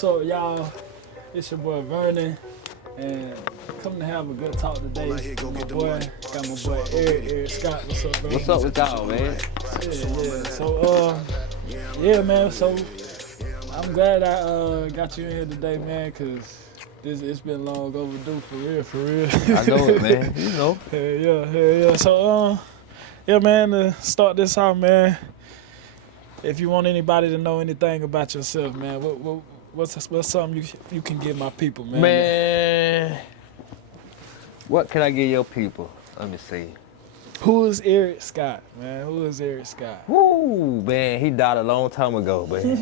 what's up, y'all? It's your boy Vernon, and come to have a good talk today with my boy. Got my boy Eric Scott. What's up, Vernon? What's up with y'all, man? Yeah. So, yeah, man. So, I'm glad I got you in here today, man, cause it's been long overdue, for real. I know it, man. You know. Hell yeah. So, yeah, man. To start this off, man. If you want anybody to know anything about yourself, man, what's something you can give my people, man? Man, what can I give your people? Let me see. Who is Eric Scott, man? Who is Eric Scott? Woo, man, he died a long time ago, man.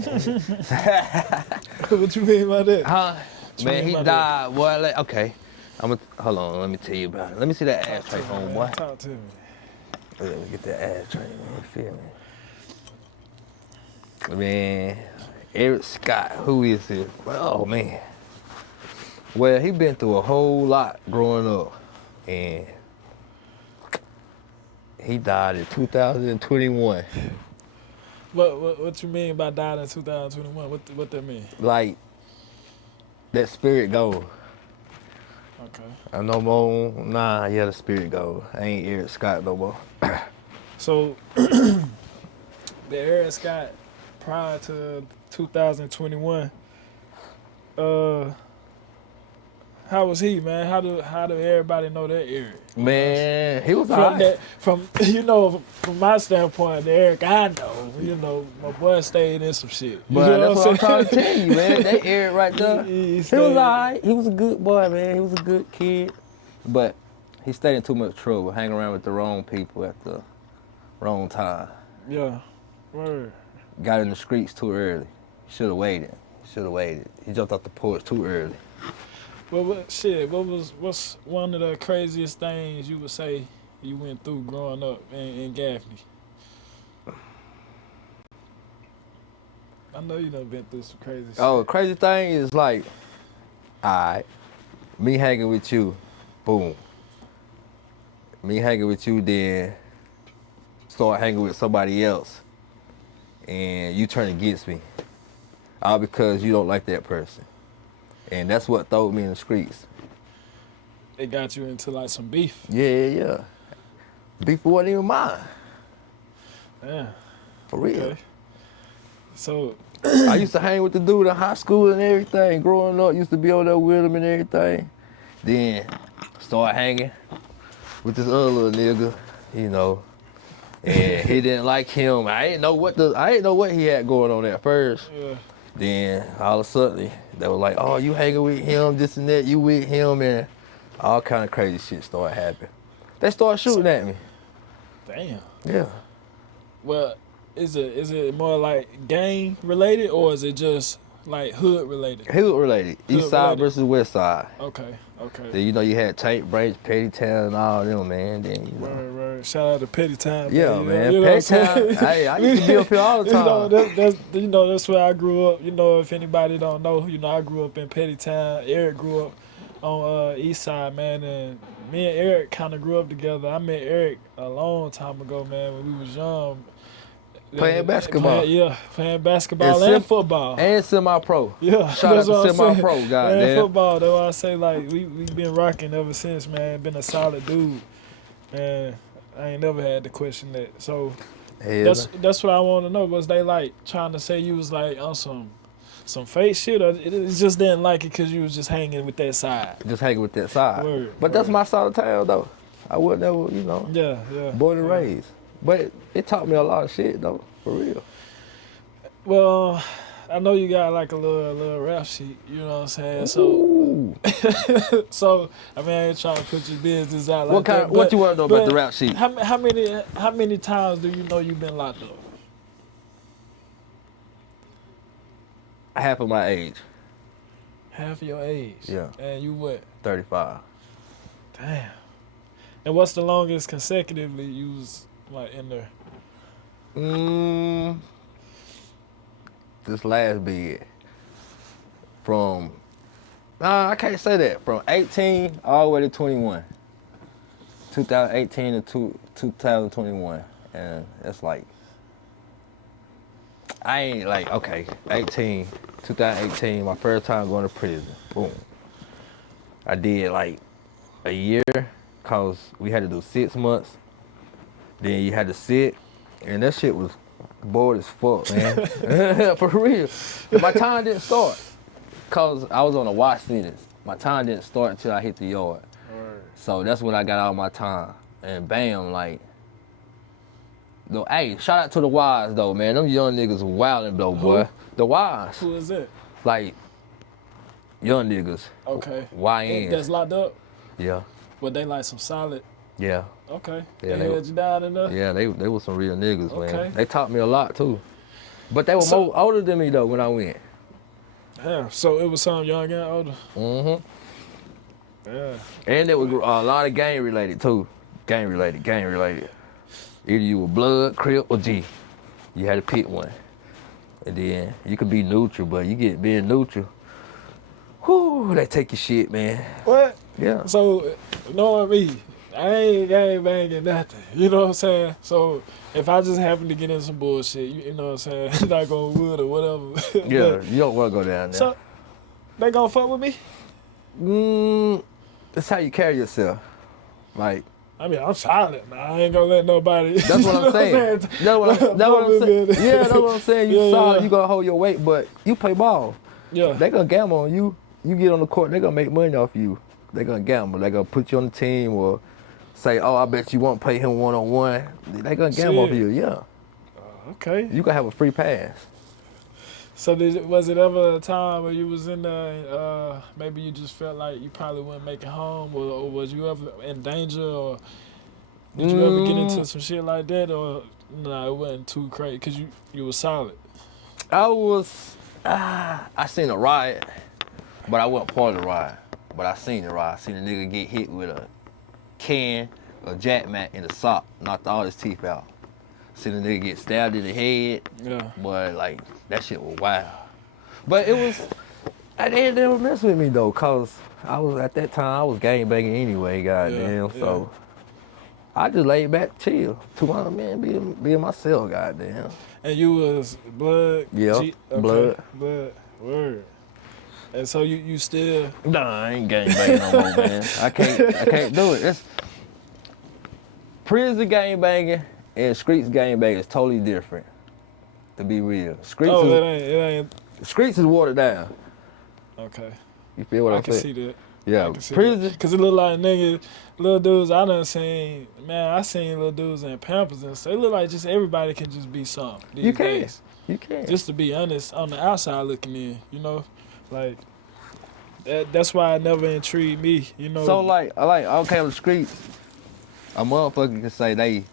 What you mean by that? Huh? Man, he about died. Well, okay. Hold on. Let me tell you about it. Let me see that ashtray, homeboy. Talk to me. Let me get that ashtray, man. You feel me? Man, Eric Scott, who is he? Oh, man. Well, he been through a whole lot growing up, and he died in 2021. What you mean by died in 2021? What that mean? Like, that spirit go. Okay. I no more, the spirit go. I ain't Eric Scott no more. So the Eric Scott prior to 2021, how was he, man? How do everybody know that Eric? Man, he was From alright. that, from from my standpoint, the Eric I know, my boy stayed in some shit. But that's what I'm trying to saying? tell you, man. That Eric right there, He he stayed- was alright. He was a good boy, man. He was a good kid. But he stayed in too much trouble, hanging around with the wrong people at the wrong time. Yeah, word. Got in the streets too early. Should have waited. He jumped off the porch too early. Well, what's one of the craziest things you would say you went through growing up in Gaffney? I know you done been through some crazy shit. Oh, crazy thing is like, alright, me hanging with you, boom. Me hanging with you, then start hanging with somebody else, and you turn against me, all because you don't like that person. And that's what threw me in the streets. It got you into like some beef. Yeah. Beef wasn't even mine, Yeah. for real. Okay. So I used to hang with the dude in high school and everything. Growing up, used to be over there with him and everything. Then start hanging with this other little nigga, and he didn't like him. I didn't know what he had going on at first. yeah. Then all of a sudden, they were like, "Oh, you hanging with him, this and that. You with him," and all kind of crazy shit started happening. They started shooting at me. Damn. Yeah. Well, is it more like gang related or is it just like hood related? Hood related. East side related. versus west side. Okay. Then, you had Tank, Branch, Petty Town, and all them, man. Then, Word. Shout out to Petty Town. Yeah, man. You know Petty Town. Hey, I used to be up here all the time. That's where I grew up. If anybody don't know, I grew up in Petty Town. Eric grew up on East Side, man, and me and Eric kind of grew up together. I met Eric a long time ago, man, when we was young. Playing basketball. Playing basketball and football. And semi-pro. Yeah, Shout out that's what to I'm saying. semi-pro, And goddamn. football, that's why I say, like, we been rocking ever since, man. Been a solid dude. And I ain't never had to question that. So that's what I want to know. Was they, like, trying to say you was, like, on some fake shit, or it just didn't like it because you was just hanging with that side? Just hanging with that side. Word, But that's word. my side of town, though. I wasn't never, Yeah. born and raised. But it taught me a lot of shit, though, for real. Well, I know you got like a little rap sheet, you know what I'm saying? So, Ooh. I mean, I ain't trying to put your business out like that. What you want to know about but the rap sheet? How many times do you know you've been locked up? Half of my age, Half of your age. Yeah. And you what? 35. Damn. And what's the longest consecutively you was like in there? This last bid. I can't say that. From 18 all the way to 21. 2018 to 2021. And it's like, I ain't like, okay, 2018, my first time going to prison. Boom. I did like a year, cause we had to do 6 months. Then you had to sit, and that shit was bored as fuck, man. For real. My time didn't start, cause I was on a watch sentence. My time didn't start until I hit the yard. Right. So that's when I got all my time. And bam, like, though, hey, shout out to the Wise though, man. Them young niggas wildin' though, boy. Who? The Wise. Who is it? Like, young niggas. Okay. YN. That's locked up? Yeah. But they like some solid. Yeah. Okay. Yeah, they held you down enough? Yeah, they were some real niggas, Okay. man. They taught me a lot too. But they were more older than me though when I went. Yeah, so it was some young and older. Mm-hmm. Yeah. And it was a lot of gang related too. Gang related. Either you were blood, Crip, or G. You had to pick one. And then you could be neutral, but you get being neutral. Whoo, they take your shit, man. What? Yeah. So, knowing me, I ain't gang banging nothing. You know what I'm saying? So, if I just happen to get in some bullshit, you know what I'm saying? Like on wood or whatever. Yeah, you don't want to go down there. So, they gonna fuck with me? That's how you carry yourself. Like, I mean, I'm solid, man. I ain't gonna let nobody. that's what I'm saying. That's what I'm saying. Yeah, that's what I'm saying. You solid, you gonna hold your weight, but you play ball. Yeah. They gonna gamble on you. You get on the court, they gonna make money off you. They gonna gamble. They gonna put you on the team or say, oh, I bet you won't play him one-on-one. They gonna gamble off you, yeah. Okay. You gonna have a free pass. So was it ever a time where you was in there, maybe you just felt like you probably wouldn't make it home, or was you ever in danger, or did you ever get into some shit like that, or nah, it wasn't too crazy because you was solid? I seen a riot, but I wasn't part of the riot. But I seen the riot. I seen a nigga get hit with a can of Jack Mac in the sock, knocked all his teeth out. Seen a nigga get stabbed in the head. Yeah. But like, that shit was wild. But it was, they never mess with me though, cause at that time I was gang banging anyway, goddamn. Yeah. So I just laid back, chill. 200 man, being myself, goddamn. And you was blood? Yeah, okay. blood. Blood, word. And so you still? Nah, I ain't gang banging no more, man. I can't do it. It's prison gang banging and streets gang banging is totally different. To be real, streets it ain't. Streets is watered down. Okay. You feel what I I'm can saying? see that. Yeah, prison. Because it look like niggas, little dudes I done seen, man, I seen little dudes in Pampers and so it look like just everybody can just be something these days. You can. Just to be honest, on the outside looking in, you know? Like, that's why it never intrigued me, you know? So like, okay, on the streets, a motherfucker can say they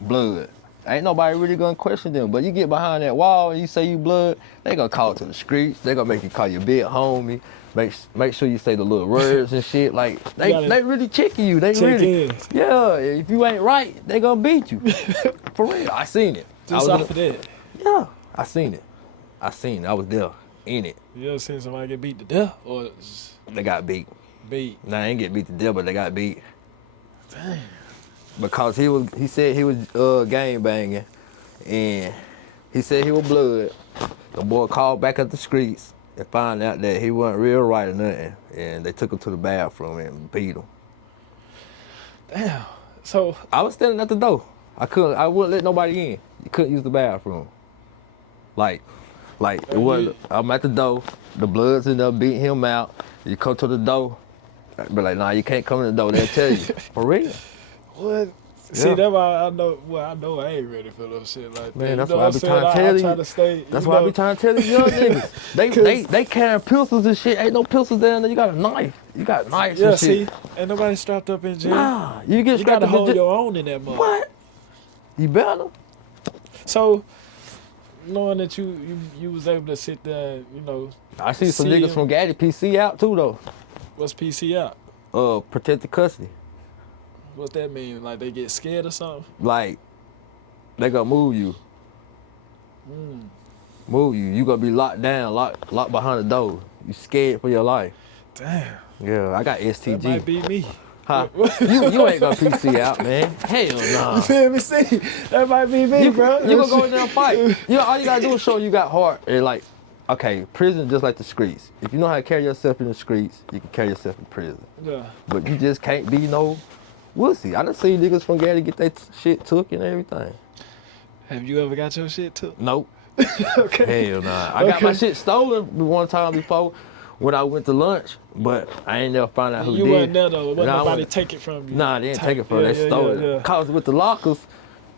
blood. Ain't nobody really gonna question them, but you get behind that wall and you say you blood, they gonna call it to the streets. They gonna make you call your big homie. Make sure you say the little words and shit. Like they really checking you. They really, yeah. If you ain't right, they gonna beat you. For real, I seen it. Just off of that. Yeah, I seen it. I was there in it. You ever seen somebody get beat to death or they got beat? Beat. Nah, they ain't get beat to death, but they got beat. Damn. Because he said he was gang banging, and he said he was blood. The boy called back at the streets and found out that he wasn't real right or nothing, and they took him to the bathroom and beat him. Damn. So I was standing at the door. I wouldn't let nobody in. You couldn't use the bathroom. Like it was. I'm at the door. The blood's in there beating him out. You come to the door, be like, nah, you can't come in the door. They'll tell you. For real. What? Yeah. See, that's why I know. Well, I know I ain't ready for those shit like that. Man, that's you know why I be trying to tell you. That's why I be trying to tell these young niggas. They carrying pistols and shit. Ain't no pistols down there. You got a knife. You got knives and shit. Yeah, see, ain't nobody strapped up in jail. Nah, you get strapped gotta up in hold jail. your own in that mother. What? You better. So, knowing that you was able to sit there, you know. I see some niggas from Gaddy PC out too though. What's PC out? Protected custody. What's that mean? Like they get scared or something? Like, they gonna move you. Move you. You gonna be locked down, locked behind the door. You scared for your life. Damn. Yeah, I got STG. That might be me. Huh? you ain't gonna PC out, man. Hell nah. You feel me? See, that might be me, bro. You gonna go in there and fight. You know, all you gotta do is show you got heart. And like, okay, prison just like the streets. If you know how to carry yourself in the streets, you can carry yourself in prison. Yeah. But you just can't be no wussy. I done seen niggas from Gary get their shit took and everything. Have you ever got your shit took? Nope. Okay. Hell nah. I got my shit stolen one time before when I went to lunch, but I ain't never found out who You did. wasn't there though. Wasn't nobody take it from you? Nah, they didn't take it from me. They stole it. Cause with the lockers,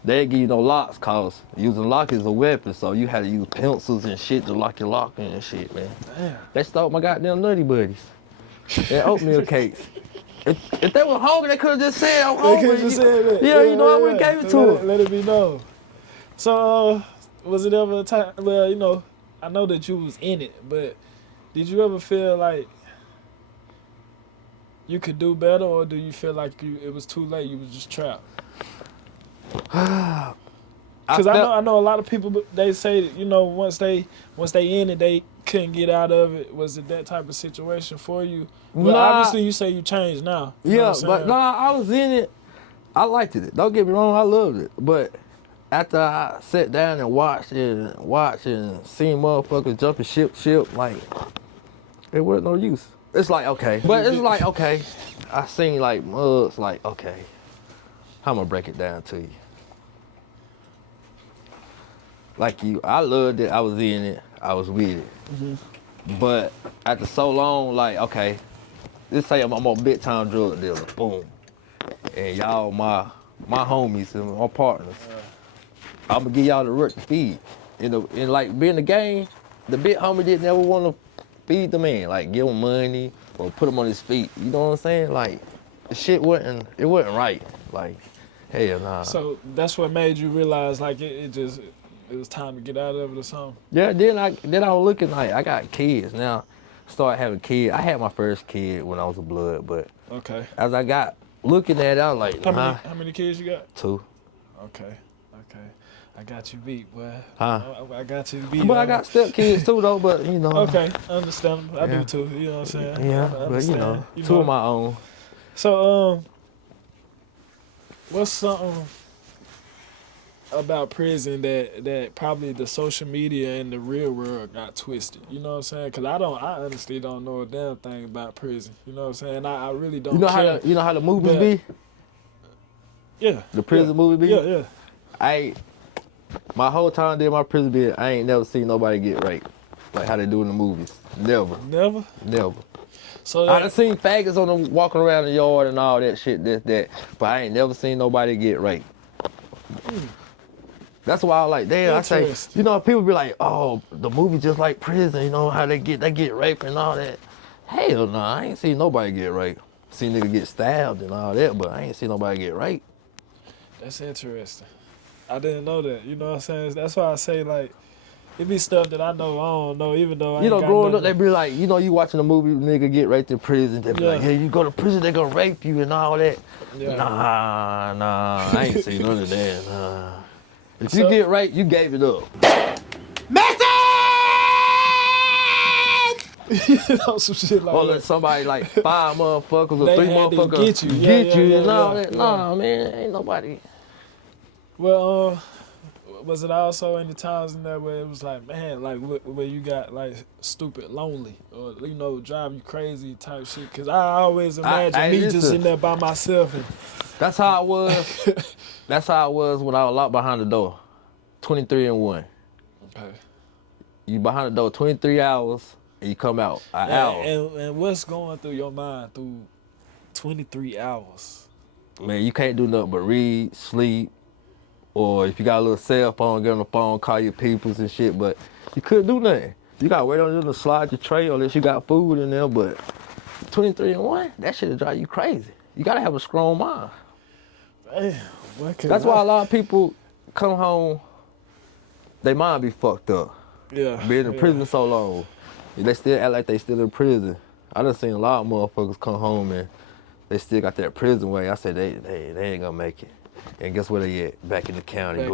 they ain't give you no locks, cause using lockers is a weapon, so you had to use pencils and shit to lock your locker and shit, man. Damn. They stole my goddamn Nutty Buddies and oatmeal cakes. If they were hungry, they could have just said, I'm hungry. They could have just said that. Yeah, you know, I wouldn't gave it to them. Let it be known. So, was it ever a time, well, you know, I know that you was in it, but did you ever feel like you could do better, or do you feel like it was too late, you was just trapped? Because I know a lot of people, they say, you know, once they in it, they couldn't get out of it. Was it that type of situation for you? Well, obviously you say you changed now. Yeah, but I was in it. I liked it. Don't get me wrong, I loved it. But after I sat down and watched and seen motherfuckers jumping ship, like, it wasn't no use. It's like, okay. But it's like, okay, I seen like mugs, like, okay, I'm gonna break it down to you. Like you, I loved it, I was in it, I was with it. Mm-hmm. But after so long, like, okay, let's say I'm a big time drug dealer, boom. And y'all my homies and my partners. I'm gonna give y'all the work to feed. And like being the game, the big homie didn't ever wanna feed the man, like give him money or put him on his feet. You know what I'm saying? Like the shit wasn't right. Like, hell nah. So that's what made you realize like it was time to get out of it or something? Yeah, then I was looking like I got kids now. Started having kids. I had my first kid when I was a blood, but okay. As I got looking at it, I was like, how many kids you got? 2. Okay. I got you beat, boy. Huh? I got you beat. But I got stepkids too, though. But you know. Okay, understandable. I do too. You know what I'm saying? Yeah, but you know, 2 of my own. So, what's something about prison that probably the social media and the real world got twisted? You know what I'm saying? Because I honestly don't know a damn thing about prison. You know what I'm saying? I really don't. You know how the movies be? Yeah. The prison movie be? Yeah. My whole time there, my prison bid, I ain't never seen nobody get raped like how they do in the movies. Never. So I done seen faggots on them walking around the yard and all that shit, that, but I ain't never seen nobody get raped. That's why I like, damn, I say, you know, people be like, oh, the movie just like prison, you know, how they get raped and all that. Hell no, I ain't seen nobody get raped. Seen niggas get stabbed and all that, but I ain't seen nobody get raped. That's interesting. I didn't know that. You know what I'm saying? That's why I say, like, it be stuff that I know I don't know, even though I ain't got growing nothing. up, they be like, you know, you watching a movie, nigga get raped in prison, they be like, hey, you go to prison, they gonna rape you and all that. Yeah. Nah, I ain't seen none of that, nah. If you get raped, you gave it up. Message! You know, some shit like or that. let somebody like 5 motherfuckers or 3 motherfuckers get you and all that. Nah, man, ain't nobody. Well, was it also in the times in there where it was like, man, like where you got like stupid lonely or, you know, drive you crazy type shit? Because I always imagine me just in there by myself. And that's how it was. That's how it was when I was locked behind the door. 23 and 1. Okay. You behind the door 23 hours and you come out an hour. And what's going through your mind through 23 hours? Man, you can't do nothing but read, sleep, or if you got a little cell phone, get on the phone, call your peoples and shit, but you couldn't do nothing. You gotta wait on them to slide your tray unless you got food in there, but 23 and 1, that shit'll drive you crazy. You gotta have a strong mind. Damn, that's why a lot of people come home, they mind be fucked up. Yeah. Being in prison so long, they still act like they still in prison. I done seen a lot of motherfuckers come home and they still got that prison way. I said they ain't gonna make it. And guess where they at? Back in the county.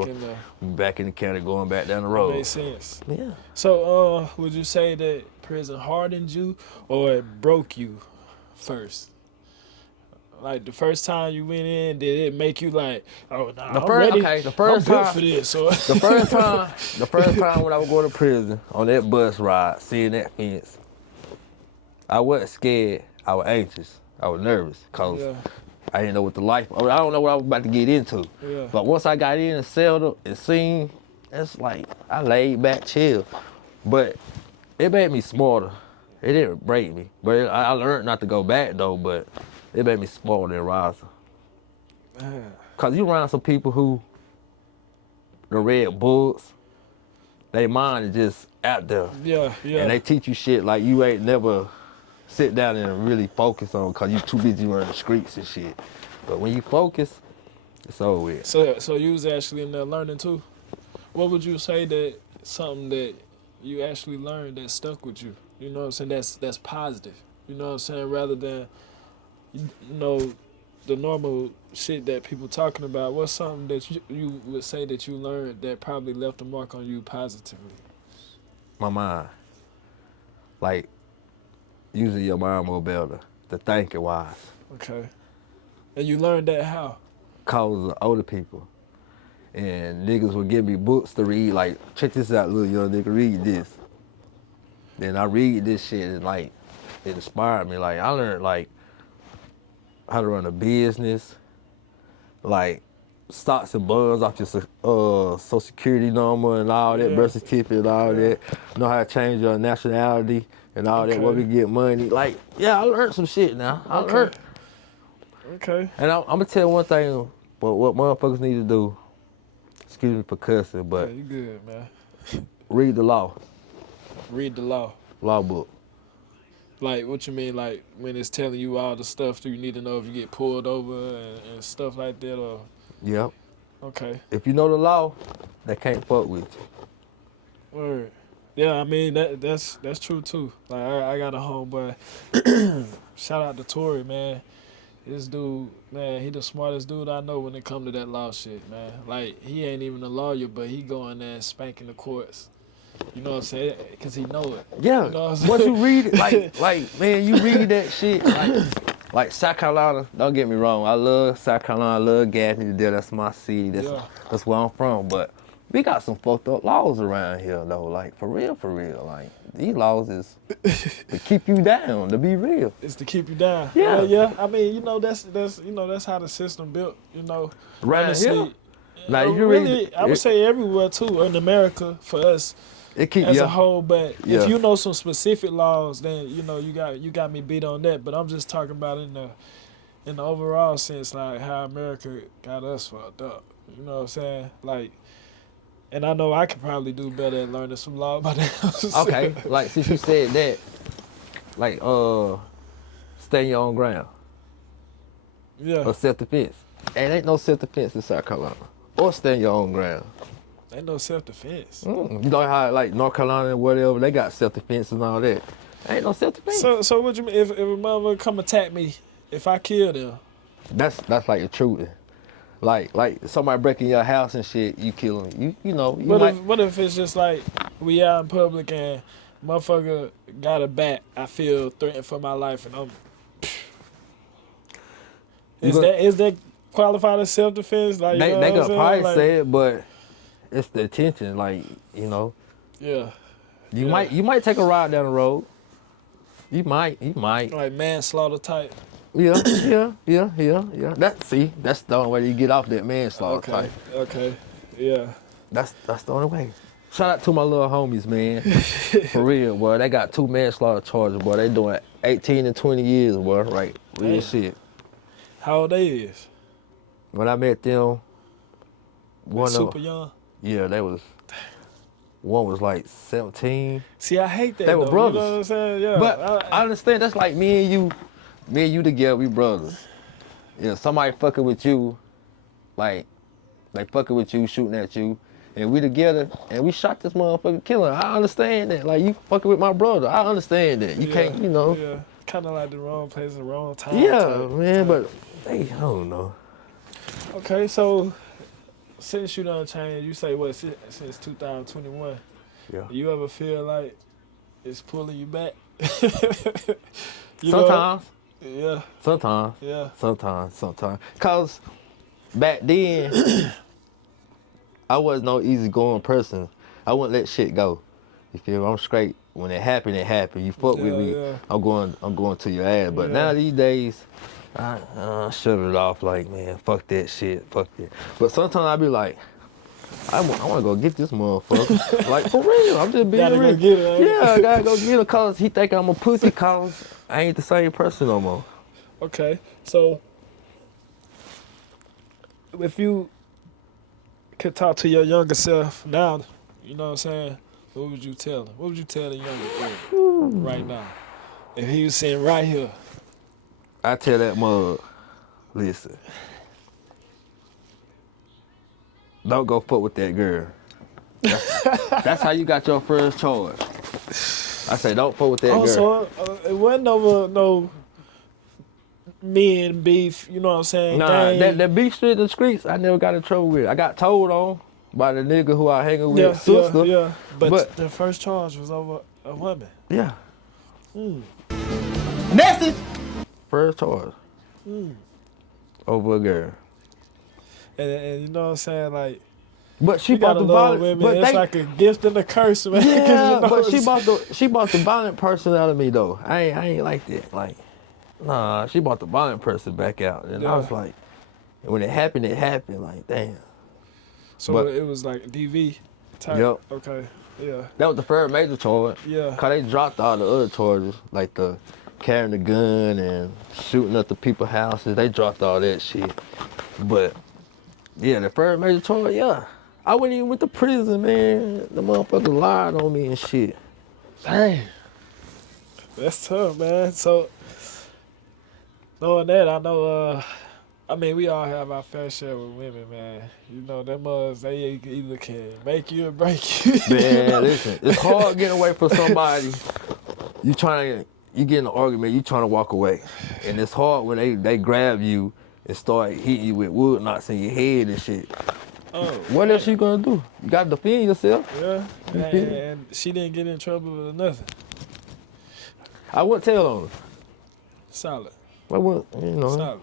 Back in the county, going back down the road. That makes sense. Yeah. So, would you say that prison hardened you or it broke you first? Like the first time you went in, did it make you like, oh nah, I'm ready. Okay, the first I'm time built for this. So the first time when I was going to prison on that bus ride, seeing that fence, I wasn't scared. I was anxious. I was nervous because yeah, I didn't know what the life. I don't know what I was about to get into. yeah. But once I got in and settled and seen, it's like I laid back, chill. But it made me smarter. It didn't break me, but I learned not to go back though. But it made me smarter than wiser. Man. Cause you around some people who the red bulls, they mind is just out there. Yeah, yeah. And they teach you shit like you ain't never sit down and really focus on cause you too busy running the streets and shit. But when you focus, it's over with. So you was actually in there learning too. What would you say that something that you actually learned that stuck with you? You know what I'm saying? That's positive. You know what I'm saying? Rather than you know the normal shit that people talking about. What's something that you would say that you learned that probably left a mark on you positively? My mind. Like using your mind more better, to think it wise. Okay. And you learned that how? Cause of older people. And niggas would give me books to read, like, check this out, little young nigga, read this. Then I read this shit and like, it inspired me. Like, I learned like how to run a business, like stocks and bonds off your social security number and all that, birth certificate and all that. Know how to change your nationality and all that, where we get money. Like, yeah, I learned some shit now. I learned. Okay. And I'm gonna tell you one thing, but what motherfuckers need to do, excuse me for cussing, but yeah, you good, man. read the law. Read the law. Law book. Like, what you mean, like, when it's telling you all the stuff you need to know if you get pulled over and stuff like that, or... Yep. Okay. If you know the law, they can't fuck with you. Word. Yeah, I mean, that's true, too. Like, I got a homeboy. Shout out to Tory, man. This dude, man, he the smartest dude I know when it come to that law shit, man. Like, he ain't even a lawyer, but he going there and spanking the courts. You know what I'm saying? Because he know it. Yeah. You know what I'm Once you read it, like, man, you read that shit, like South Carolina, don't get me wrong, I love South Carolina, I love Gaffney to death, that's my city, that's where I'm from, but we got some fucked up laws around here, though, like, for real, like, these laws is to keep you down, to be real. It's to keep you down. Yeah. Yeah. I mean, you know, that's how the system built, you know. Right honestly, here. Now, if you really, read, I would say everywhere, too, in America, for us, as a whole, but if you know some specific laws, then you know you got me beat on that. But I'm just talking about in the overall sense, like how America got us fucked up. You know what I'm saying? Like, and I know I could probably do better at learning some law by now. Okay, like since you said that, like stay your own ground. Yeah. Or self-defense. And ain't no self-defense in South Carolina. Or stand your own ground. Ain't no self-defense. You know how like North Carolina and whatever, they got self-defense and all that. Ain't no self-defense. So what you mean if a motherfucker come attack me, if I kill them? That's like intruding. Like somebody breaking your house and shit, you kill them. You know. What if it's just like we out in public and motherfucker got a bat, I feel threatened for my life and I'm... Is that qualified as self-defense? Like, they gonna probably say it, but it's the attention, like, you know. Yeah. You might take a ride down the road. You might. Like manslaughter type. Yeah. That's the only way you get off that manslaughter type. Okay. Yeah. That's the only way. Shout out to my little homies, man. For real, boy. They got 2 manslaughter charges, boy. They doing 18 and 20 years, boy. Right. Real shit. How old they is? When I met them, super young? Yeah, one was like 17. See, I hate that. They were brothers. You know what I'm saying? Yeah. But I understand that's like me and you together, we brothers. Yeah, somebody fucking with you, like they fucking with you, shooting at you, and we together, and we shot this motherfucker killer. I understand that. Like, you fucking with my brother. I understand that. You can't, you know. Yeah, kind of like the wrong place, the wrong time. Yeah, man, but hey, I don't know. Okay, so since you done changed, you say what, since 2021? Yeah. You ever feel like it's pulling you back? Sometimes. Yeah. Sometimes. Yeah. Sometimes. Cause back then, I was no easygoing person. I wouldn't let shit go. You feel me? I'm straight. When it happened, it happened. You fuck with me, Yeah. I'm going to your ass. But Yeah. now these days, I shut it off like, man, fuck that shit, fuck that. But sometimes I be like, I want to go get this motherfucker. Like, for real, I'm just being Gotta real. go get it. Yeah, I gotta go get him cause he think I'm a pussy cause I ain't the same person no more. Okay. So, if you could talk to your younger self now, you know what I'm saying? What would you tell him? What would you tell the younger boy right now? If he was sitting right here. I tell that mug, listen, don't go fuck with that girl. That's how you got your first charge. I say, don't fuck with that girl. Also, it wasn't over no men beef, you know what I'm saying? Nah, Gang. that beef street in the streets, I never got in trouble with. I got told on by the nigga who I hanging with, sister. Yeah. But the first charge was over a woman. Yeah. Message. First charge. Over a girl. And you know what I'm saying? Like, But she you bought gotta the love violent. women. But It's like a gift and a curse, man. 'Cause yeah, you know but it's- she bought the violent person out of me though. I ain't like that. Like, nah, she bought the violent person back out, and I Yeah. was like, when it happened. Like, damn. So But- it was like DV type. Yep. Okay. Yeah. That was the first major charge. Yeah. Cause they dropped all the other charges, like the carrying the gun and shooting up the people's houses. They dropped all that shit. But yeah, the first major charge, yeah. I wouldn't even went to prison, man. The motherfucker lied on me and shit. Dang. That's tough, man. So knowing that, I know I mean we all have our fair share with women, man. You know, them they either can make you or break you. Man, listen, it's hard getting away from somebody. You get in an argument, you trying to walk away. And it's hard when they grab you and start hitting you with wood knocks in your head and shit. Oh, What else you gonna do? You gotta defend yourself. yeah. You And, feel me? and she didn't get in trouble with nothing. I wouldn't tell on her. Solid. I wouldn't, Solid.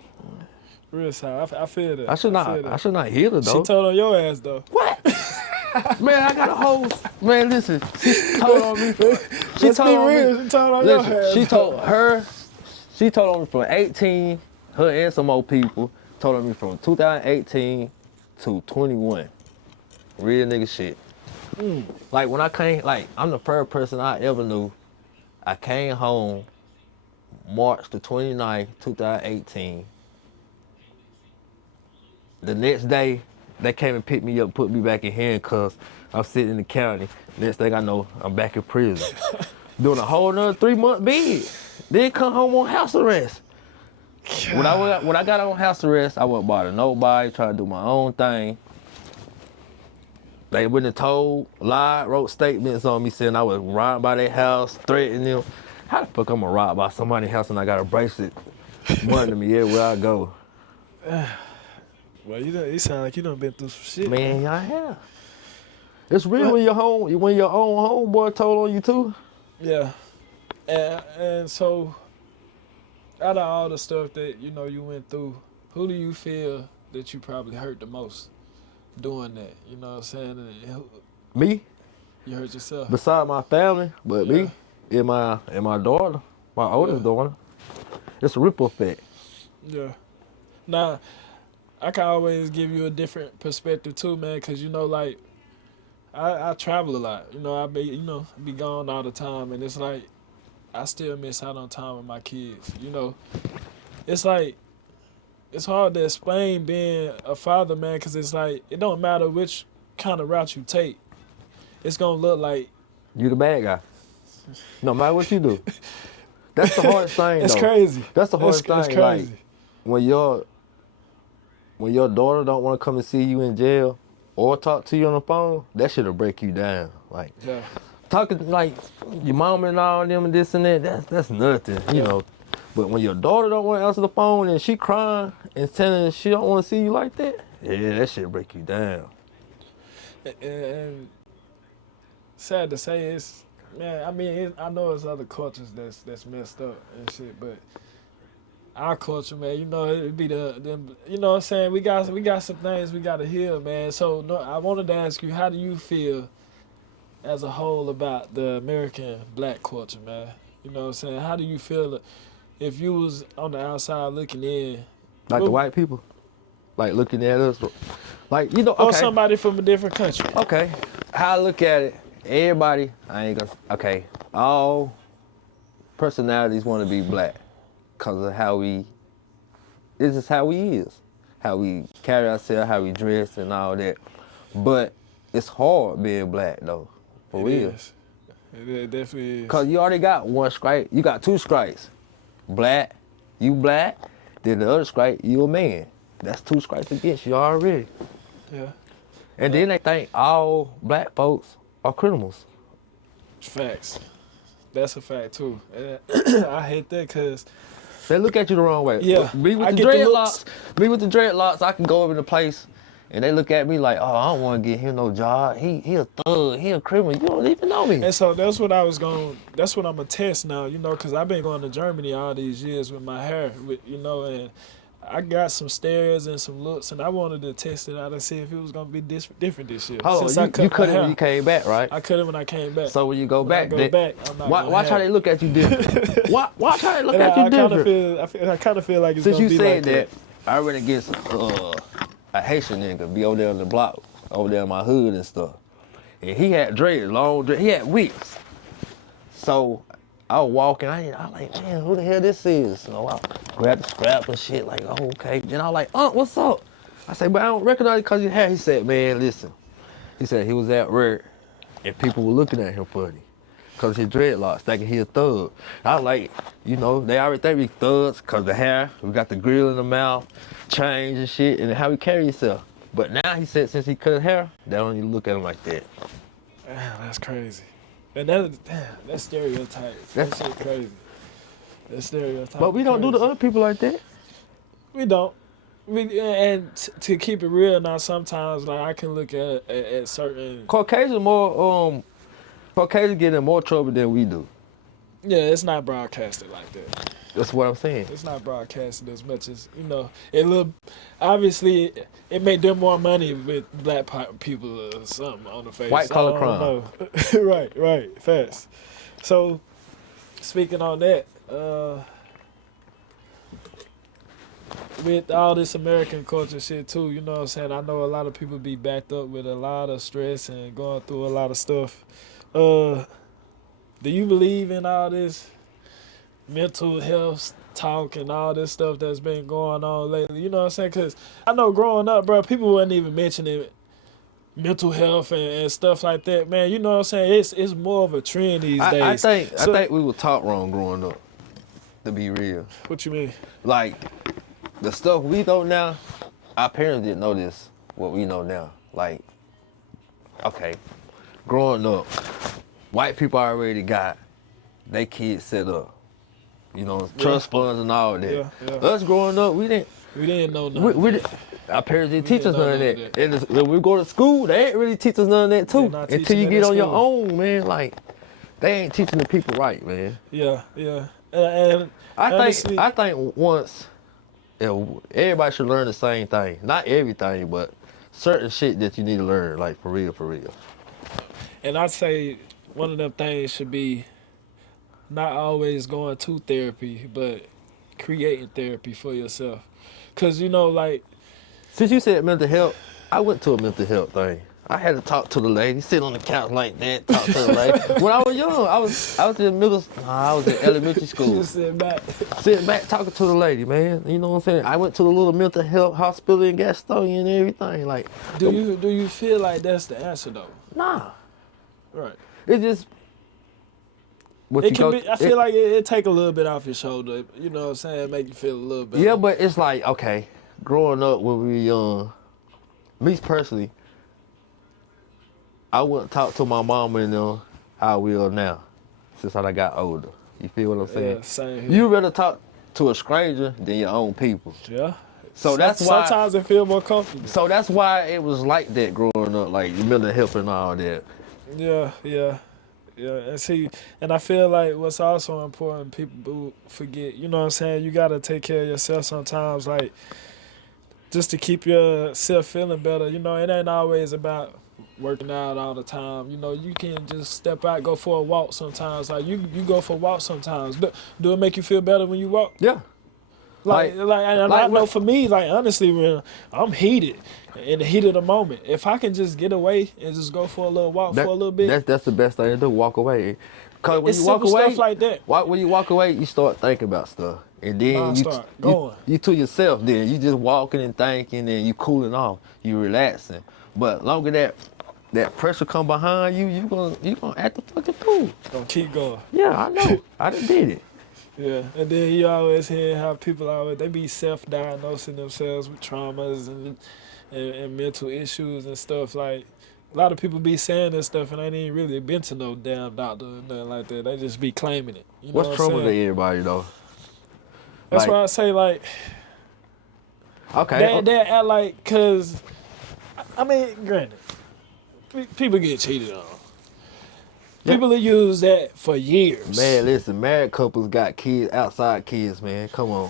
Real solid. I feel that. I should not hit her She though. told on your ass though. What? Man, I got a whole man. Listen, she told on me. She Let's told be on real. me. She told on your Listen, ass. she told on me from 18. Her and some old people told on me from 2018 to 21. Real nigga shit. Like when I came, like I'm the first person I ever knew. I came home March the 29th, 2018. The next day, they came and picked me up, put me back in handcuffs. I'm sitting in the county. Next thing I know, I'm back in prison. Doing a whole nother 3-month bid. Then come home on house arrest. When I got on house arrest, I went by to nobody, trying to do my own thing. They went and told, lied, wrote statements on me saying I was robbed by their house, threatening them. How the fuck I'm gonna rob by somebody's house and I got a bracelet monitoring me everywhere I go? Well, you sound like you done been through some shit. Man, I have. It's real when your own homeboy told on you too. Yeah. And so, out of all the stuff that you went through, who do you feel that you probably hurt the most doing that? You know what I'm saying? And Me, you hurt yourself. beside my family, but me and my daughter, my oldest daughter. It's a ripple effect. Yeah. Now, I can always give you a different perspective too, man, because like I travel a lot. I be gone all the time, and it's like I still miss out on time with my kids. It's like it's hard to explain being a father, man, because it's like it don't matter which kind of route you take, it's gonna look like You the bad guy. No matter what you do. That's the hardest thing. it's though. crazy. That's the hardest It's thing. crazy. Like when your daughter don't want to come and see you in jail or talk to you on the phone, that shit'll break you down. Like Yeah. talking like your mom and all them and this and that, that's nothing, you know. But when your daughter don't want to answer the phone and she crying and telling she don't want to see you like that, yeah, that shit break you down. And sad to say, I know it's other cultures that's messed up and shit, but our culture, man. You know, it'd be them. You know what I'm saying? We got some things we got to heal, man. So no, I wanted to ask you, how do you feel as a whole about the American black culture, man? You know what I'm saying? How do you feel if you was on the outside looking in? Like the white people? Like looking at us? Like, you know, okay. Or somebody from a different country. Okay. How I look at it, everybody, okay, all personalities want to be black because of this is how we is. How we carry ourselves, how we dress and all that. But it's hard being black though, for real. It definitely is. Because you already got one stripe, you got two stripes. Black, you black, then the other stripe, you a man. That's two stripes against you already. Yeah. And then they think all black folks are criminals. Facts. That's a fact too. I hate that because they look at you the wrong way. Yeah. Me with the dreadlocks, I can go over in the place and they look at me like, oh, I don't want to get him no job. He a thug, he a criminal. You don't even know me. And so that's what I'm gonna test now, you know, because I've been going to Germany all these years with my hair, you know, and I got some stares and some looks, and I wanted to test it out and see if it was gonna be different this year. Hold on, you cut it when you came back, right? I cut it when I came back. So when you go back, I'm not watch how they look at you different. watch how they look at you different. I kind of feel like it's since gonna be like that. Since you said that, I already get a Haitian nigga be over there on the block, over there in my hood and stuff, and he had dreads, long dreads, he had wigs. So I was walking, I like, man, who the hell this is? So I grabbed the scrap and shit, like, oh, okay. Then I was like, what's up? I said, but I don't recognize you because your hair. He said, man, listen. He said he was at work and people were looking at him funny because his dreadlocks, thinking he a thug. I was like, you know, they already think we thugs because the hair, we got the grill in the mouth, change and shit, and how he carry himself. But now he said since he cut his hair, they don't even look at him like that. Damn, that's crazy. And that's stereotype. That's shit crazy. That's stereotype. But we don't do the other people like that. We don't. To keep it real now, sometimes like I can look at certain Caucasians get in more trouble than we do. Yeah, it's not broadcasted like that. That's what I'm saying. It's not broadcasted as much as, you know, obviously it made them more money with black people or something on the face. White collar crime. right, fast. So, speaking on that, with all this American culture shit too, you know what I'm saying? I know a lot of people be backed up with a lot of stress and going through a lot of stuff. Do you believe in all this mental health talk and all this stuff that's been going on lately? You know what I'm saying? Because I know growing up, bro, people wasn't even mentioning mental health and stuff like that, man. You know what I'm saying? It's more of a trend these days. I think we were taught wrong growing up, to be real. What you mean? Like, the stuff we know now, our parents didn't know this, what we know now. Like, okay, growing up, white people already got their kids set up. You know, trust funds and all that. Yeah. Us growing up, we didn't know nothing. Our parents didn't teach us none of that. And when we go to school, they ain't really teach us none of that too. Until you get on your own, man. Like, they ain't teaching the people right, man. Yeah. And I think once, everybody should learn the same thing. Not everything, but certain shit that you need to learn, like for real. And I'd say one of them things should be not always going to therapy, but creating therapy for yourself. Because, you know, like... Since you said mental health, I went to a mental health thing. I had to talk to the lady, sit on the couch like that, talk to the lady. When I was young, I was in elementary school. Just sitting back, talking to the lady, man. You know what I'm saying? I went to the little mental health hospital in Gastonia and everything. Like, do you feel like that's the answer though? Nah. Right. It just... I feel like it take a little bit off your shoulder. You know what I'm saying? Make you feel a little better. Yeah, but it's like, okay, growing up when we were young, me personally, I wouldn't talk to my mama and them how we are now, since I got older. You feel what I'm saying? Yeah, same here. You rather talk to a stranger than your own people. Yeah. So that's why sometimes it feel more comfortable. So that's why it was like that growing up, like mental health and all that. Yeah. And see, and I feel like what's also important, people forget, you know what I'm saying? You got to take care of yourself sometimes, like, just to keep yourself feeling better. You know, it ain't always about working out all the time. You know, you can just step out, go for a walk sometimes. Like, you go for a walk sometimes. But do it make you feel better when you walk? Yeah. And I know for me, like, honestly, when I'm heated, in the heat of the moment, if I can just get away and just go for a little walk for a little bit. That's the best thing to do, walk away. Because when you walk away, stuff like that. When you walk away, you start thinking about stuff. And then you to yourself then. You just walking and thinking and you cooling off. You relaxing. But longer that pressure come behind you, you gonna act the fucking fool. Gonna keep going. Yeah, I know. I done did it. Yeah, and then you always hear how people they be self-diagnosing themselves with traumas and mental issues and stuff. Like, a lot of people be saying this stuff and they ain't really been to no damn doctor or nothing like that. They just be claiming it. You know What's trauma to everybody though? That's why I say, like, okay, they act like, cause I mean, granted, people get cheated on. People have used that for years. Man, listen, married couples got kids, outside kids, man. Come on.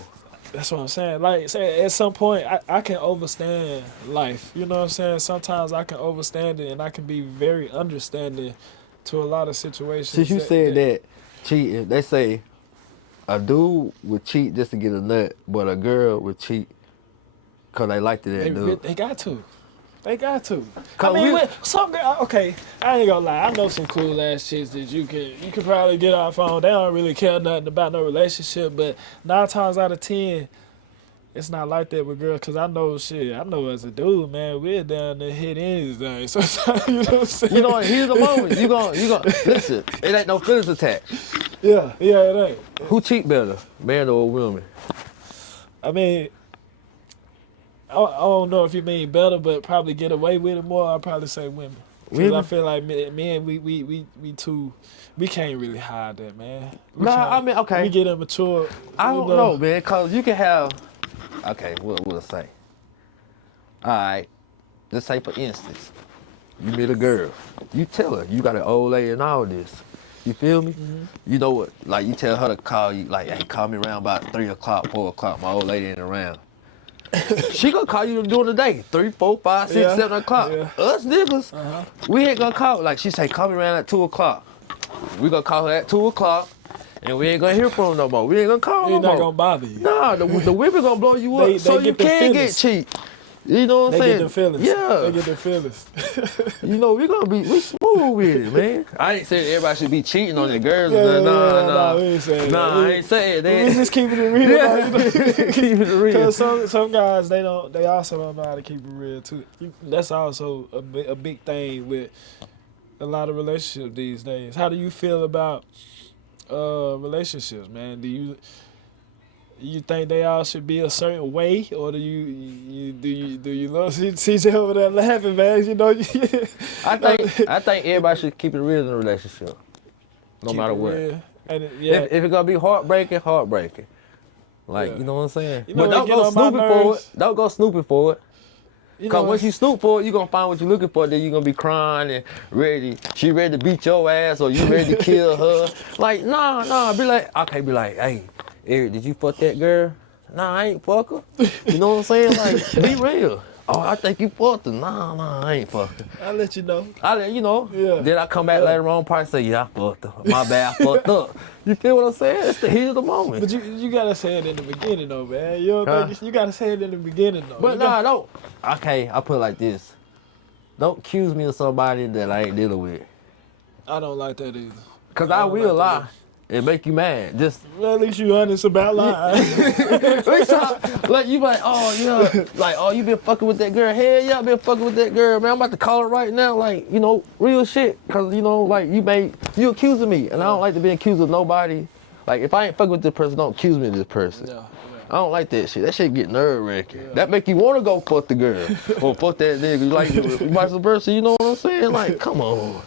That's what I'm saying. Like, say at some point, I can understand life. You know what I'm saying? Sometimes I can understand it, and I can be very understanding to a lot of situations. Since you said that cheating, they say a dude would cheat just to get a nut, but a girl would cheat because they liked that dude. They got to. They got to. I mean, some girl, okay, I ain't gonna lie. I know some cool ass chicks that you can probably get off on. They don't really care nothing about no relationship, but 9 times out of 10, it's not like that with girls. Cause I know as a dude, man, we're down to hit anything. Sometimes, you know what I'm saying? You know, here's the moment. You gonna listen. It ain't no feelings attached. Yeah, it ain't. Who cheat better, man or woman? I mean, I don't know if you mean better, but probably get away with it more. I'd probably say women. Because I feel like men, we can't really hide that, man. I mean, okay. We get immature. I don't know, man, because you can have, okay, we'll say. All right, let's say for instance, you meet a girl. You tell her, you got an old lady and all this. You feel me? Mm-hmm. You know what, like you tell her to call you, like, hey, call me around about 3 o'clock, 4 o'clock, my old lady ain't around. She gonna call you during the day, 3, 4, 5, 6, 7 o'clock. Yeah. Us niggas, we ain't gonna call. Like she say, call me around at 2 o'clock. We gonna call her at 2 o'clock, and we ain't gonna hear from her no more. We ain't gonna call her no more. They not gonna bother you. Nah, the women gonna blow you up, so you can get cheap. You know what I'm saying? They get their feelings. Yeah. They get their feelings. You know, we smooth with it, man. I ain't saying everybody should be cheating on their girls. Nah, we ain't saying that. I ain't saying that. We just keeping it real. Yeah. Keeping it real. Because some guys, they also don't know how to keep it real, too. That's also a big thing with a lot of relationships these days. How do you feel about relationships, man? Do you think they all should be a certain way, or do you love CJ over there laughing, man? You know, I think everybody should keep it real in a relationship, no matter what. And if it's gonna be heartbreaking. Like, you know what I'm saying? You know, but don't go snooping for it. Don't go snooping for it. Because once you snoop for it, you're going to find what you're looking for. Then you're going to be crying and ready. She ready to beat your ass, or you ready to kill her. Like, nah. Be like, hey, Eric, did you fuck that girl? Nah, I ain't fuck her. You know what I'm saying? Like, be real. Oh, I think you fucked her. Nah, I ain't fucked her. I'll let you know. Yeah. Then I come back later on, probably say, yeah, I fucked her. My bad, I fucked up. You feel what I'm saying? It's the heat of the moment. But you gotta say it in the beginning, though, man. You don't think you gotta say it in the beginning, though. But don't. Okay, I put it like this. Don't accuse me of somebody that I ain't dealing with. I don't like that either. Because I will lie. It make you mad. Just well, at least you honest about lying. Like you like, oh yeah, like, oh, you been fucking with that girl. Hell yeah, I been fucking with that girl, man. I'm about to call her right now, like, you know, real shit. Cause you know, like you accusing me, and I don't like to be accused of nobody. Like if I ain't fucking with this person, don't accuse me of this person. Yeah. I don't like that shit. That shit get nerve wracking. Yeah. That make you want to go fuck the girl or fuck that nigga. Like vice versa. You know what I'm saying? Like, come on.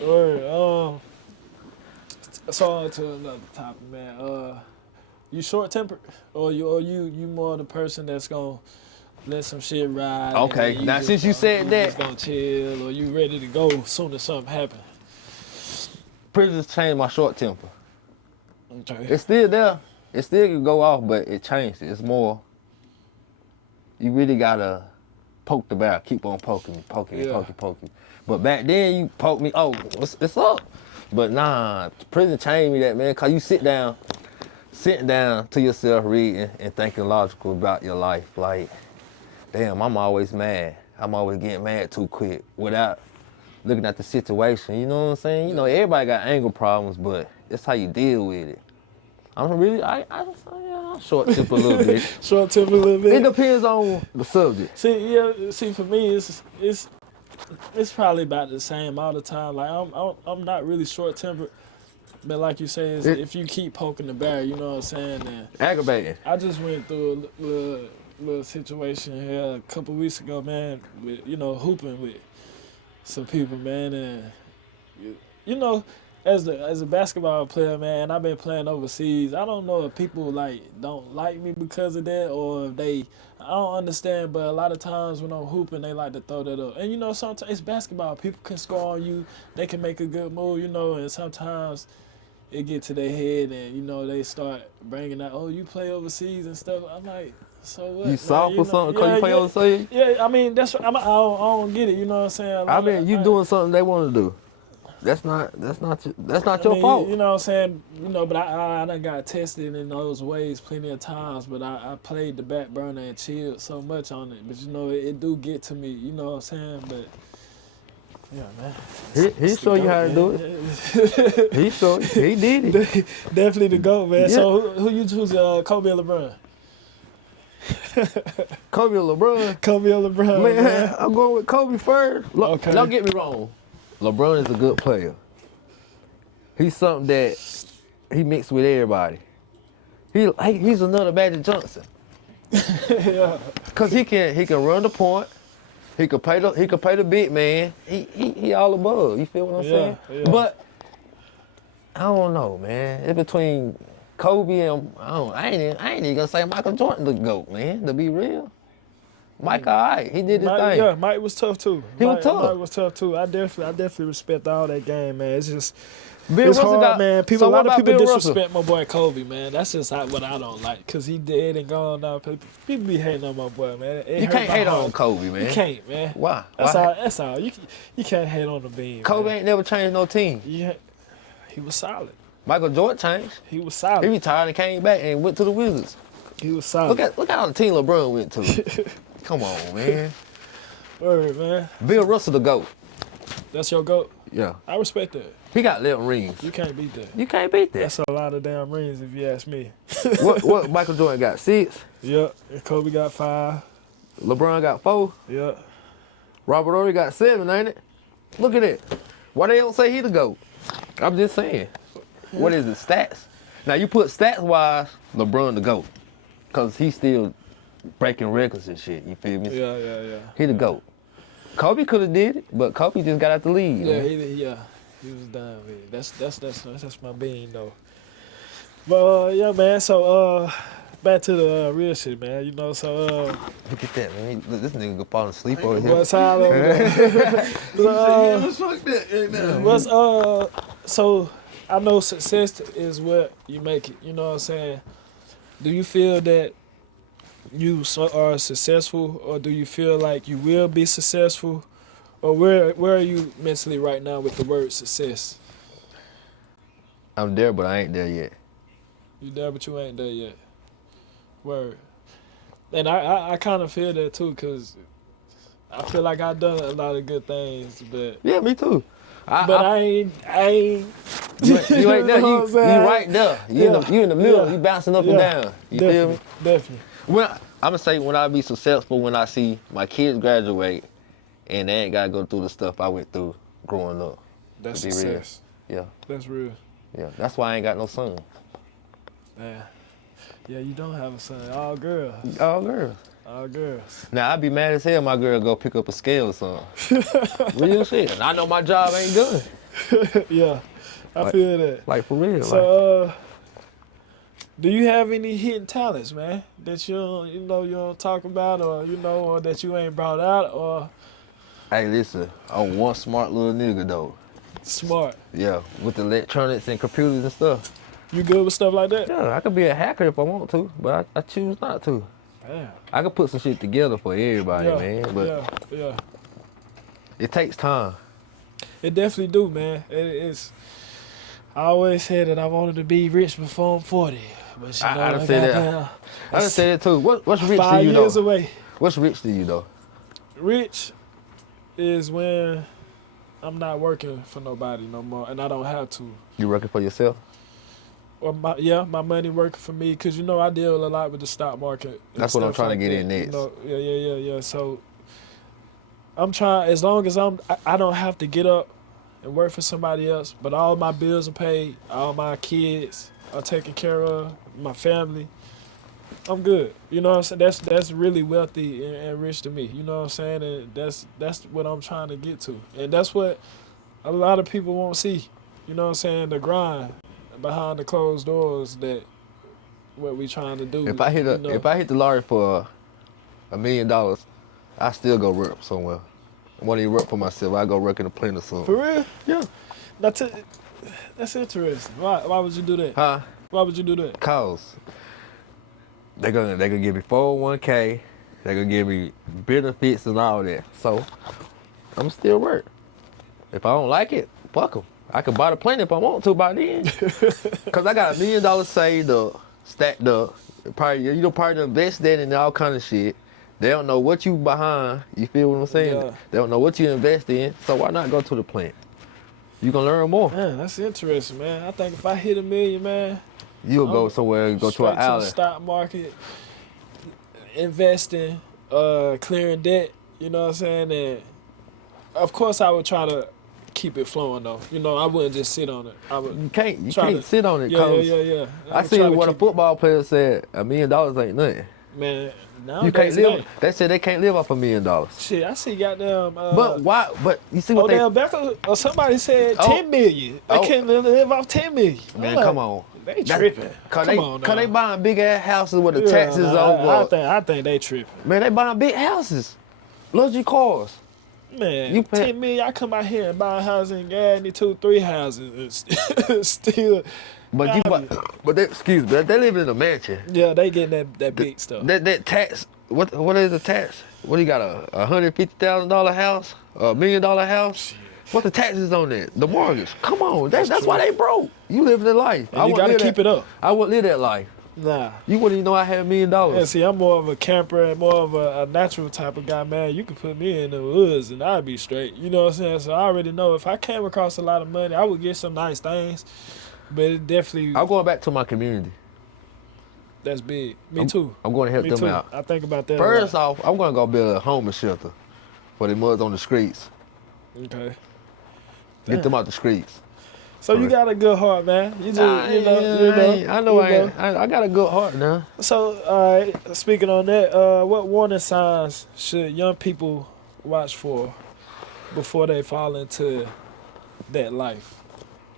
Word. So on to another topic, man. You short-tempered, or you more the person that's gonna let some shit ride? Okay, now since you said that, just gonna chill, or you ready to go as soon as something happens? Prisons changed my short temper. Okay. It's still there. It still can go off, but it changed it. It's more, you really gotta poke the bear. Keep on poking. But back then, you poke me, oh, it's up. But nah, prison changed me that, man, because you sitting down to yourself reading and thinking logical about your life. Like, damn, I'm always mad. I'm always getting mad too quick without looking at the situation. You know what I'm saying? You know, everybody got anger problems, but it's how you deal with it. I'm short-tempered a little bit. Short-tempered a little bit. It depends on the subject. See, for me, it's probably about the same all the time. Like I'm not really short-tempered, but like you say, if you keep poking the bear, you know what I'm saying? And aggravating. I just went through a little situation here a couple weeks ago, man. With hooping with some people, man, and you know. As a basketball player, man, I've been playing overseas. I don't know if people don't like me because of that, or if I don't understand. But a lot of times when I'm hooping, they like to throw that up. And sometimes it's basketball. People can score on you. They can make a good move, and sometimes it get to their head, and they start bringing out, oh, you play overseas and stuff. I'm like, so what? You soft or something because you play overseas? Yeah, I mean I don't get it. You know what I'm saying? I mean, you doing something they want to do. That's not your fault. You know what I'm saying? But I done got tested in those ways plenty of times, but I played the back burner and chilled so much on it. But it do get to me, you know what I'm saying? But yeah, man. He show you how to do it. He did it. Definitely the GOAT, man. Yeah. So who you choose, Kobe or LeBron? Kobe or LeBron? Kobe or LeBron, man. I'm going with Kobe first. Okay. Don't get me wrong. LeBron is a good player. He's something that he mixed with everybody. He's another Magic Johnson. Yeah. Cause he can run the point. He can play the big man. He all above. You feel what I'm saying? Yeah. But I don't know, man. It's between Kobe and I ain't even gonna say Michael Jordan the GOAT, man. To be real. Mike, all right, he did his thing. Yeah, Mike was tough too. Mike was tough too. I definitely respect all that game, man. It's just Bill it's Russell hard, man. A lot of people Bill disrespect my boy Kobe, man. That's just what I don't like, cause he dead and gone now. People be hating on my boy, man. You can't hate on Kobe, man. You can't, man. Why? That's all. You can't hate on the beam. Kobe man. ain't never changed no team. Yeah, he was solid. Michael Jordan changed. He was solid. He retired and came back and went to the Wizards. He was solid. Look at how the team LeBron went to. Come on, man. Word, man. Bill Russell the GOAT. That's your GOAT? Yeah. I respect that. He got 11 rings. You can't beat that. You can't beat that. That's a lot of damn rings if you ask me. What Michael Jordan got? 6? Yeah. And Kobe got 5. LeBron got 4. Yeah. Robert Ory got 7, ain't it? Look at it. Why they don't say he the GOAT? I'm just saying. Yeah. What is it, stats? Now you put stats-wise, LeBron the GOAT. Because he's still breaking records and shit, you feel me? Yeah. He the GOAT. Kobe could have did it, but Kobe just got out the league. Yeah, he was done with it. That's my bean though. But yeah, man. So back to the real shit, man. So look at that, man. Look, this nigga go falling asleep over here. What's all over there? So I know success is what you make it. You know what I'm saying? Do you feel that you are successful, or do you feel like you will be successful, or where are you mentally right now with the word success? I'm there, but I ain't there yet. You there, but you ain't there yet. Word. And I kind of feel that too, cause I feel like I've done a lot of good things, but yeah, me too. I ain't. You ain't there. You right there. You in the middle. You bouncing up and down. You feel me? Definitely. Well, I'm gonna say when I be successful, when I see my kids graduate and they ain't gotta go through the stuff I went through growing up. That's success. Real. Yeah. That's real. Yeah. That's why I ain't got no son. Yeah, you don't have a son. All girls. All girls. All girls. Now I'd be mad as hell my girl go pick up a scale or something. Real shit. And I know my job ain't good. Yeah. I feel that. Like for real. So do you have any hidden talents, man, that you don't talk about, or or that you ain't brought out, or? Hey, listen, I'm one smart little nigga though. Smart. Yeah, with the electronics and computers and stuff. You good with stuff like that? Yeah, I could be a hacker if I want to, but I choose not to. Damn. I could put some shit together for everybody, man, but yeah. it takes time. It definitely do, man. It's. I always said that I wanted to be rich before I'm 40, but you know, I done said that. I done said that too. What's rich to 5 you years though? away. What's rich to you though? Rich is when I'm not working for nobody no more, and I don't have to. You working for yourself? Or my money working for me, because you know I deal a lot with the stock market. That's what I'm trying to get in next. You know, yeah. So I'm trying, as long as I don't have to get up and work for somebody else, but all my bills are paid, all my kids are taken care of, my family, I'm good. You know what I'm saying? That's really wealthy and rich to me. You know what I'm saying? And that's what I'm trying to get to. And that's what a lot of people won't see. You know what I'm saying? The grind behind the closed doors, that what we trying to do. If I hit the lottery for $1 million, I still go work somewhere. I won't even work for myself. I go work in a plant or something. For real? Yeah. That's interesting. Why would you do that? Huh? Why would you do that? Cause they gonna give me 401k, they gonna give me benefits and all that. So I'm still work. If I don't like it, fuck them. I can buy the plane if I want to by then. Cause I got $1 million saved up, stacked up. Probably invest that in all kind of shit. They don't know what you behind. You feel what I'm saying? Yeah. They don't know what you invest in. So why not go to the plant? You gonna learn more. Man, that's interesting, man. I think if I hit $1 million, man, You'll go somewhere and go to an straight island. the stock market, investing, clearing debt. You know what I'm saying? And of course, I would try to keep it flowing though. You know, I wouldn't just sit on it. You can't sit on it. Yeah. I see what a football player said. $1 million ain't nothing. Man, now You can't live. They said they can't live off $1 million. Shit, I see goddamn. But why? But you see what Odell Beckham or somebody said 10 million. They can't live off 10 million. Man, come on. They tripping. Cause they buying big ass houses with the taxes over. I think they tripping. Man, they buying big houses, luxury cars. Man, you 10 million. I come out here and buy a house in Gadney, 2-3 houses, and still. But they, excuse me, they live in a mansion. Yeah, they getting that big stuff. That tax. What is the tax? What do you got, a $150,000 house, $1 million house? Shit. What the taxes on that? The mortgage. Come on, that's why they broke. You living the life. And you gotta keep it up. I wouldn't live that life. Nah. You wouldn't even know I had $1 million. Yeah, see, I'm more of a camper and more of a natural type of guy, man. You could put me in the woods and I'd be straight. You know what I'm saying? So I already know if I came across a lot of money, I would get some nice things. But it definitely. I'm going back to my community. That's big. Me too. I'm going to help them out. I think about that. First off, I'm going to go build a homeless shelter for the mothers on the streets. Okay. Get them out the streets. So you got a good heart, man. You just, I got a good heart now. So, all right, speaking on that, what warning signs should young people watch for before they fall into that life?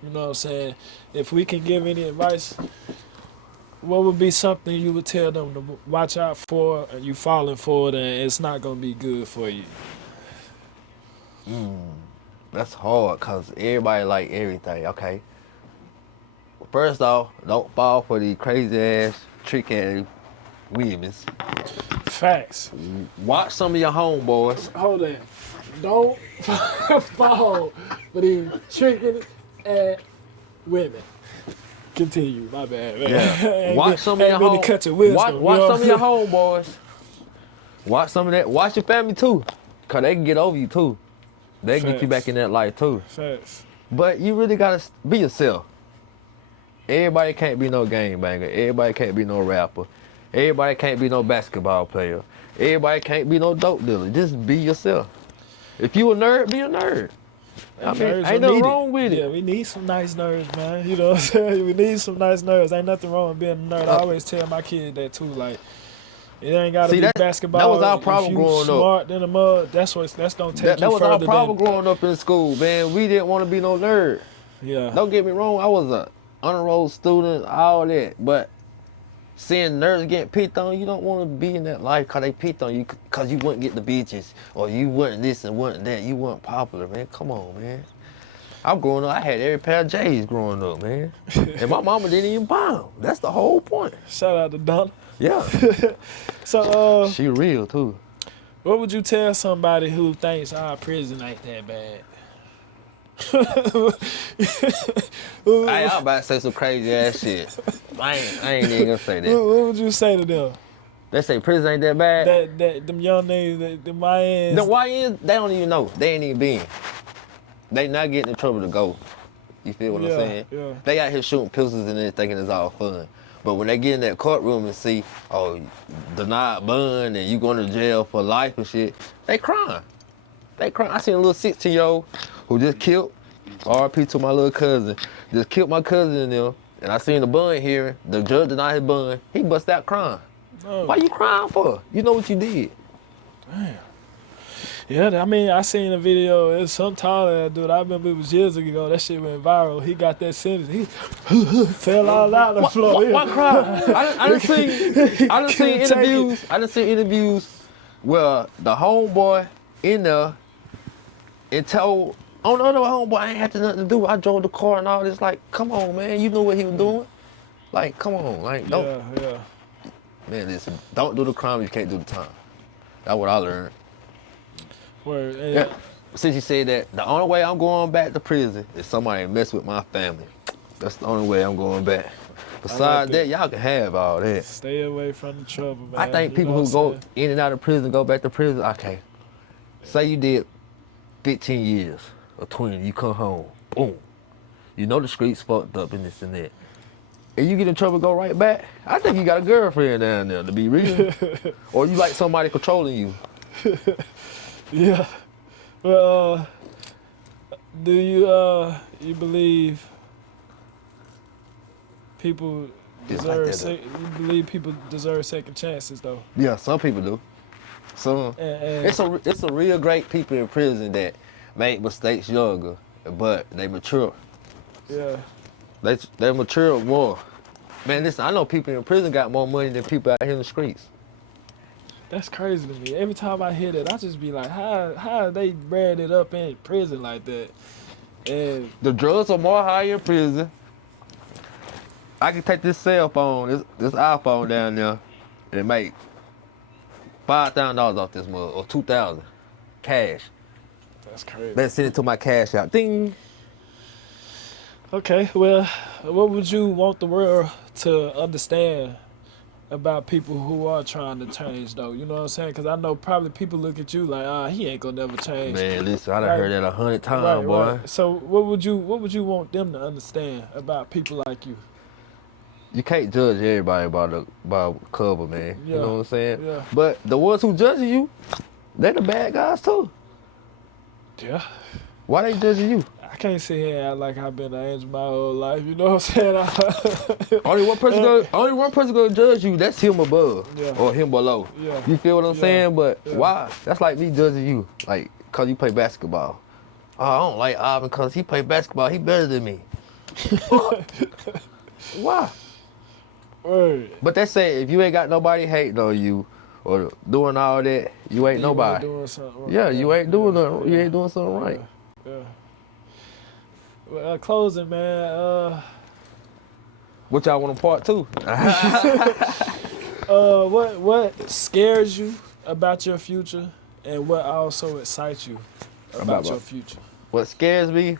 You know what I'm saying? If we can give any advice, what would be something you would tell them to watch out for and you falling for it and it's not going to be good for you? That's hard because everybody like everything, okay? First off, don't fall for these crazy ass, trick-ass women's. Facts. Watch some of your homeboys. Hold on. Don't fall for these tricking ass women. Continue, my bad, man. Yeah. Watch some of your homeboys. Watch some of your homeboys. Watch some of that. Watch your family too, because they can get over you too. They can get you back in that life too. Facts. But you really gotta be yourself. Everybody can't be no game banger. Everybody can't be no rapper. Everybody can't be no basketball player. Everybody can't be no dope dealer. Just be yourself. If you a nerd, be a nerd. I mean, ain't nothing wrong with it. Yeah, we need some nice nerds, man. You know what I'm saying? We need some nice nerds. Ain't nothing wrong with being a nerd. I always tell my kid that too. Like, it ain't gotta be basketball. That was our problem growing up. Smart than a mud. That's gonna take you further. That was our problem growing up in school, man. We didn't want to be no nerd. Yeah. Don't get me wrong. I was a honor roll student, all that, but seeing nerds getting picked on, you don't want to be in that life because they picked on you because you wouldn't get the bitches or you weren't this and weren't that. You weren't popular, man. Come on, man. I'm growing up, I had every pair of J's growing up, man. And my mama didn't even buy them. That's the whole point. Shout out to Donna. Yeah. So, she real, too. What would you tell somebody who thinks our prison ain't that bad? I was about to say some crazy ass shit. I ain't even gonna say that. What would you say to them? They say prison ain't that bad. That them young niggas, the YNs. The YNs, they don't even know. They ain't even been. They not getting in trouble to go. You feel what I'm saying? Yeah. They out here shooting pistols and then thinking it's all fun. But when they get in that courtroom and see, oh, denied bond and you going to jail for life and shit, they crying. They crying. I seen a little 16-year-old who just killed, RP to my little cousin, just killed my cousin in there. And I seen the bond hearing, the judge denied his bond. He bust out crying. Oh. Why you crying for? You know what you did. Damn. Yeah, I mean, I seen a video. It's some taller dude. I remember it was years ago. That shit went viral. He got that sentence. He fell all out on the floor. What cry? I done seen interviews. I done seen interviews where the homeboy in there and told, oh no, homeboy, I ain't had nothing to do. I drove the car and all this. Like, come on, man. You know what he was doing. Like, come on. Like, don't. Yeah. Man, listen. Don't do the crime if you can't do the time. That's what I learned. Word, yeah. Since you said that, the only way I'm going back to prison is somebody mess with my family. That's the only way I'm going back. Besides that, y'all can have all that. Stay away from the trouble, man. I think people who go in and out of prison, go back to prison, okay. Say you did 15 years or 20, you come home, boom. You know the streets fucked up and this and that. And you get in trouble, go right back. I think you got a girlfriend down there, to be real. Or you like somebody controlling you. Yeah. Well, do you believe people deserve you believe people deserve second chances though? Yeah, some people do. Some it's a real great people in prison that make mistakes younger, but they mature. Yeah. They mature more. Man, listen, I know people in prison got more money than people out here in the streets. That's crazy to me. Every time I hear that, I just be like, how they bred it up in prison like that? And the drugs are more higher in prison. I can take this cell phone, this iPhone down there, and make $5,000 off this mug, or $2,000 cash. That's crazy. Let's send it to my cash out. Ding. Okay, well, what would you want the world to understand about people who are trying to change, though? You know what I'm saying? Because I know probably people look at you like, he ain't gonna never change. Man, listen, I done heard that 100 times, boy. Right. So what would you want them to understand about people like you? You can't judge everybody by cover, man. Yeah. You know what I'm saying? Yeah. But the ones who judging you, they're the bad guys too. Yeah. Why they judging you? I can't sit here and act like I've been an angel my whole life. You know what I'm saying? only one person gonna judge you. That's him above or him below. Yeah. You feel what I'm saying? But why? That's like me judging you, like, cause you play basketball. Oh, I don't like Ivan cause he play basketball. He better than me. Why? Word. But they say if you ain't got nobody hating on you or doing all that, you ain't nobody. Doing something right. Yeah, you ain't doing nothing. You ain't doing something right. Yeah. Well, closing, man. What y'all want to part two? What scares you about your future, and what also excites you about your future? What scares me?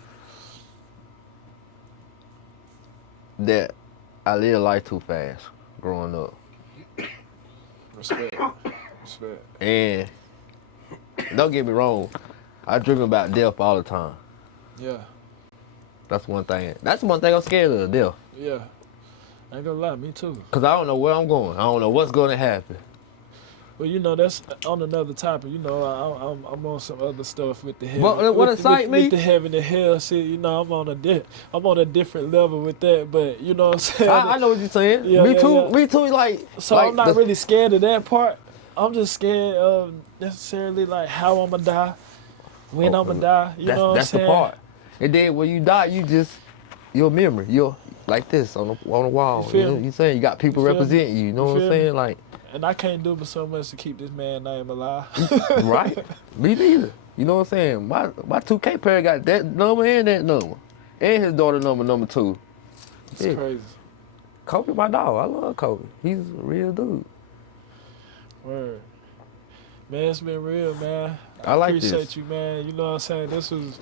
That I live life too fast growing up. Respect. And don't get me wrong, I dream about death all the time. Yeah. That's one thing. That's one thing I'm scared of, death. Yeah. I ain't gonna lie, me too. Cause I don't know where I'm going. I don't know what's gonna happen. Well, you know, that's on another topic. You know, I'm on some other stuff with the heaven. What excites me? With the heaven and hell shit, you know, I'm on a different level with that. But you know what I'm saying? I know what you're saying. Yeah, me too. Yeah. Me too. Like, so I'm not really scared of that part. I'm just scared of necessarily like how I'm gonna die, when I'm gonna die. You know what I'm saying? That's the part. And then when you die, your memory, you're like this on the wall. You know what I'm saying? You got people representing you. You know what I'm saying? Like. And I can't do but so much to keep this man's name alive. Right. Me neither. You know what I'm saying? My 2K player got that number and that number. And his daughter number 2. It's crazy. Kobe, my dog. I love Kobe. He's a real dude. Word. Man, it's been real, man. I like appreciate this. you, man. You know what I'm saying? This was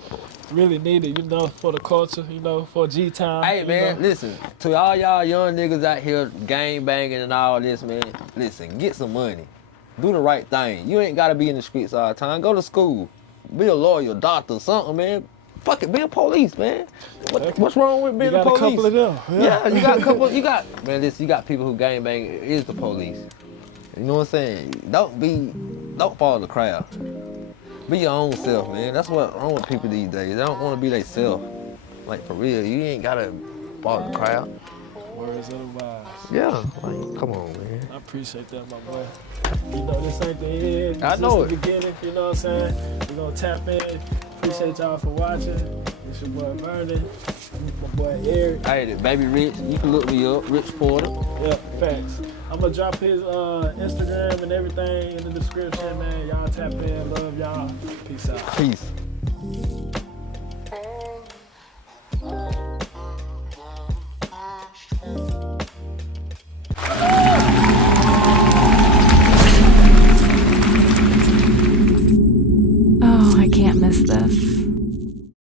really needed, you know, for the culture, you know, for G-Town. Hey, man, listen. To all y'all young niggas out here gang banging and all this, man, listen, get some money. Do the right thing. You ain't got to be in the streets all the time. Go to school. Be a lawyer, doctor, something, man. Fuck it, be a police, man. What's wrong with being a police? You got a couple of them. Yeah, you got a couple. Man, listen, you got people who gang bang is the police. You know what I'm saying? Don't follow the crowd. Be your own self, man. That's what's wrong with people these days. They don't want to be their self. Like, for real, you ain't got to follow the crowd. Words of the wise. Yeah, like, come on, man. I appreciate that, my boy. You know, this ain't the end. I know it. The beginning, you know what I'm saying? We're going to tap in. Appreciate y'all for watching. It's your boy Vernon. My boy Eric. Hey, Baby Rich. You can look me up, Rich Porter. Yeah, facts. I'm going to drop his Instagram and everything in the description, man. Y'all tap in. Love y'all. Peace out. Peace. Oh, I can't miss this.